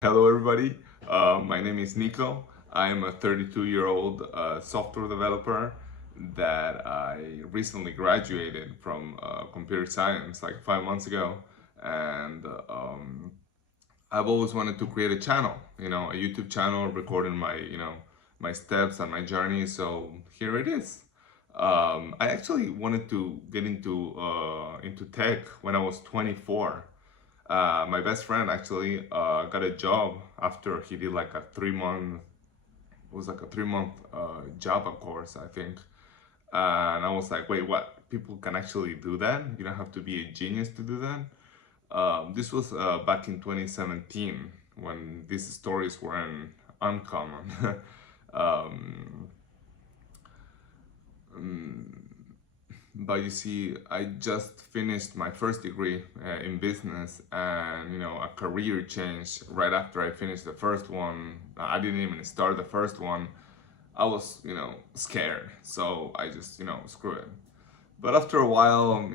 Hello everybody, my name is Nico. I am a 32-year-old software developer that I recently graduated from computer science like 5 months ago, and I've always wanted to create a channel, a YouTube channel recording my steps and my journey. So here it is. I actually wanted to get into tech when I was 24. My best friend actually got a job after he did like a 3 month, it was like a 3 month Java course, I think. And I was like, wait, what? People can actually do that? You don't have to be a genius to do that? This was back in 2017 when these stories weren't uncommon. um, but you see, I just finished my first degree in business, and a career change right after I finished the first one. I didn't even start the first one. I was scared, so I just screw it. But after a while,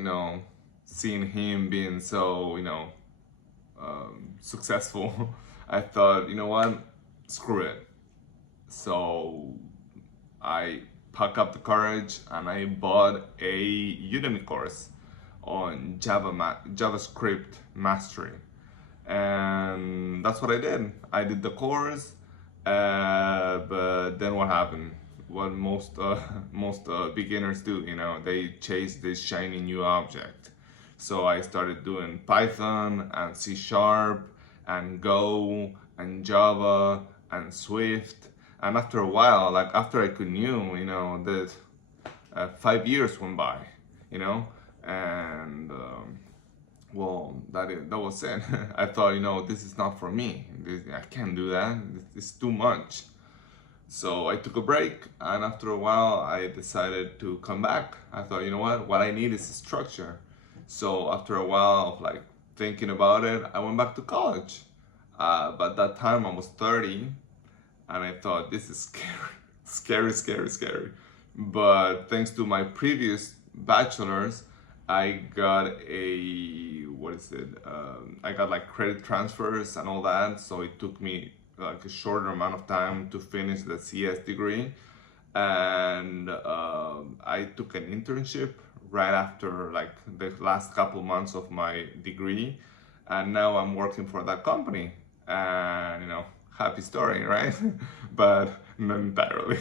seeing him being so successful, I thought, you know what, screw it. So I packed up the courage and I bought a Udemy course on JavaScript mastery, and that's what I did. I did the course, but then what happened? What most beginners do, they chase this shiny new object. So I started doing Python and C Sharp and Go and Java and Swift. And after a while, like after I could knew, that 5 years went by, you know, and well, that was it. I thought, this is not for me. I can't do that. It's too much. So I took a break, and after a while, I decided to come back. I thought, what I need is a structure. So after a while of like thinking about it, I went back to college. But that time I was 30, and I thought, this is scary, scary, scary, scary. But thanks to my previous bachelor's, I got I got like credit transfers and all that. So it took me like a shorter amount of time to finish the CS degree. And I took an internship right after like the last couple months of my degree. And now I'm working for that company. And happy story, right? But not entirely.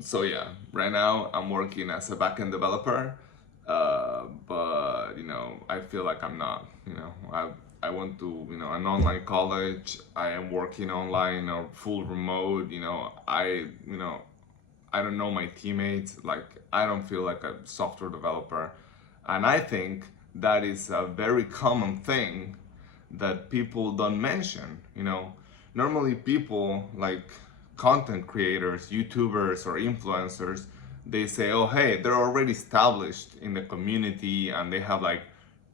So yeah, right now I'm working as a backend developer, but I feel like I'm not. I went to an online college. I am working online or full remote. I don't know my teammates. Like I don't feel like a software developer, and I think that is a very common thing that people don't mention. Normally people like content creators, YouTubers or influencers, they say, oh hey, they're already established in the community and they have like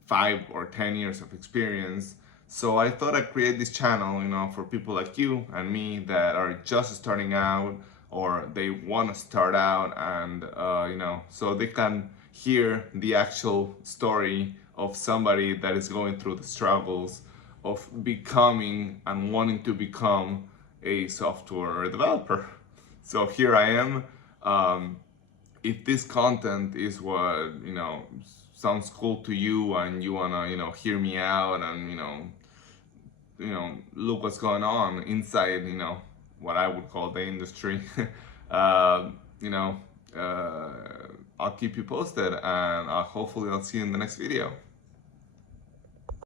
5 or 10 years of experience. So I thought I'd create this channel, for people like you and me that are just starting out or they want to start out, and so they can hear the actual story of somebody that is going through the struggles of becoming and wanting to become a software developer. So here I am. If this content is what sounds cool to you and you wanna hear me out and look what's going on inside what I would call the industry, uh, you know uh, I'll keep you posted, and hopefully I'll see you in the next video.